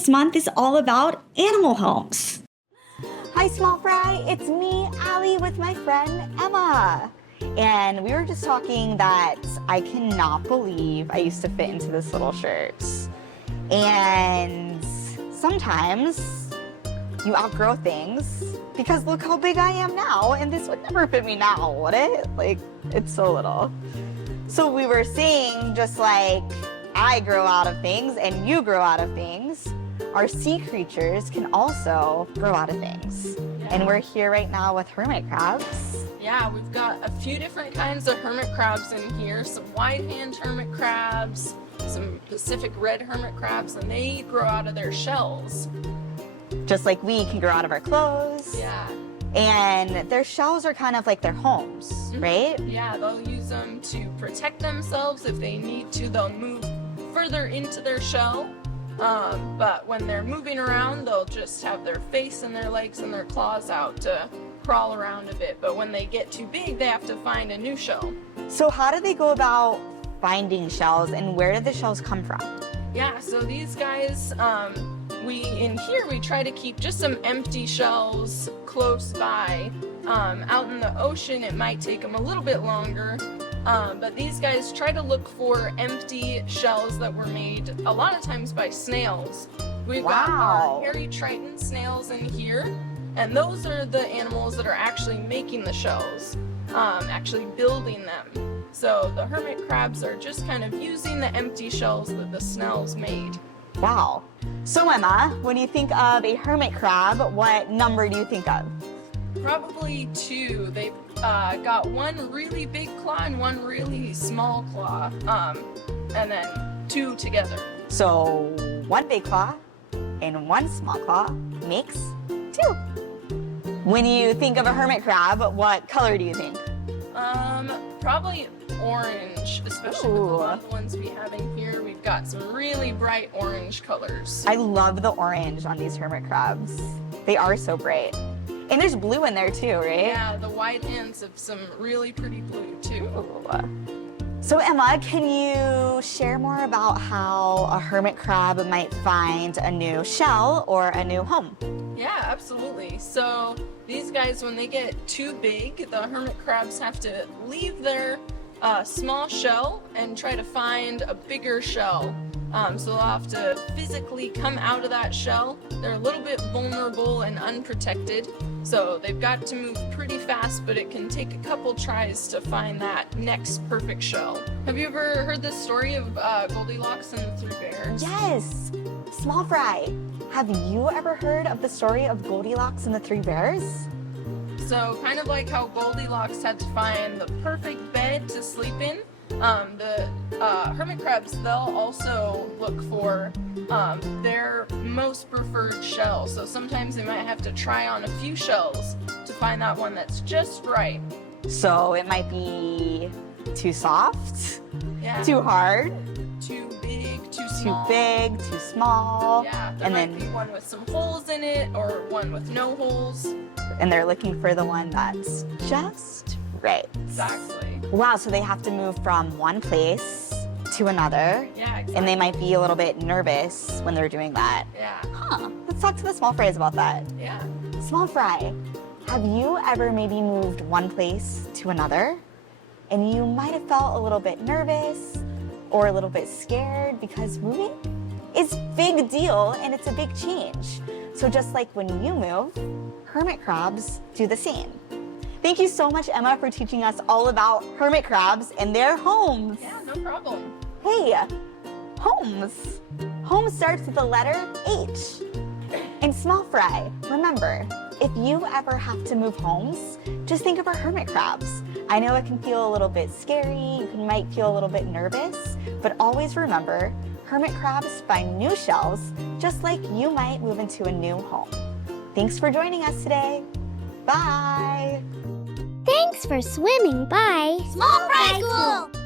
this month is all about animal homes. Hi, small fry. It's me, Allie, with my friend Emma. And we were just talking that I cannot believe I used to fit into this little shirt. And sometimes you outgrow things because look how big I am now, and this would never fit me now, would it? Like, it's so little. So we were saying, just like I grow out of things and you grow out of things, our sea creatures can also grow out of things. Yeah. And we're here right now with hermit crabs. Yeah, we've got a few different kinds of hermit crabs in here. Some wide-hand hermit crabs, some Pacific red hermit crabs, and they grow out of their shells. Just like we can grow out of our clothes. Yeah. And their shells are kind of like their homes, right? Yeah, they'll use them to protect themselves. If they need to, they'll move further into their shell. But when they're moving around, they'll just have their face and their legs and their claws out to crawl around a bit. But when they get too big, they have to find a new shell. So how do they go about finding shells, and where do the shells come from? Yeah, so these guys, in here we try to keep just some empty shells close by. Out in the ocean, it might take them a little bit longer. But these guys try to look for empty shells that were made a lot of times by snails. We've got our hairy triton snails in here, and those are the animals that are actually making the shells, actually building them. So the hermit crabs are just kind of using the empty shells that the snails made. Wow. So Emma, when you think of a hermit crab, what number do you think of? Probably 2. They've got one really big claw and one really small claw, and then 2 together. So 1 big claw and 1 small claw makes 2. When you think of a hermit crab, what color do you think? Probably orange, especially with a lot of the ones we have in here. We've got some really bright orange colors. I love the orange on these hermit crabs. They are so bright. And there's blue in there too, right? Yeah, the wide ends have some really pretty blue too. So Emma, can you share more about how a hermit crab might find a new shell or a new home? Yeah, absolutely. So these guys, when they get too big, the hermit crabs have to leave their small shell and try to find a bigger shell. So they'll have to physically come out of that shell. They're a little bit vulnerable and unprotected, so they've got to move pretty fast, but it can take a couple tries to find that next perfect shell. Have you ever heard this story of Goldilocks and the 3 bears? Yes! Small fry, have you ever heard of the story of Goldilocks and the 3 bears? So kind of like how Goldilocks had to find the perfect bed to sleep in, the hermit crabs, they'll also look for their most preferred shell. So sometimes they might have to try on a few shells to find that one that's just right. So it might be too soft, too hard, too big, too small. Too big, too small. Yeah, there might be one with some holes in it or one with no holes. And they're looking for the one that's just right. Exactly. Wow, so they have to move from one place to another. Yeah, exactly. And they might be a little bit nervous when they're doing that. Yeah. Huh. Let's talk to the small fries about that. Yeah. Small fry, have you ever maybe moved one place to another and you might have felt a little bit nervous or a little bit scared because moving is a big deal and it's a big change. So just like when you move, hermit crabs do the same. Thank you so much, Emma, for teaching us all about hermit crabs and their homes. Yeah, no problem. Hey, homes. Home starts with the letter H. And small fry, remember, if you ever have to move homes, just think of our hermit crabs. I know it can feel a little bit scary, you might feel a little bit nervous, but always remember, hermit crabs find new shells just like you might move into a new home. Thanks for joining us today. Bye. Thanks for swimming by Small Fry School!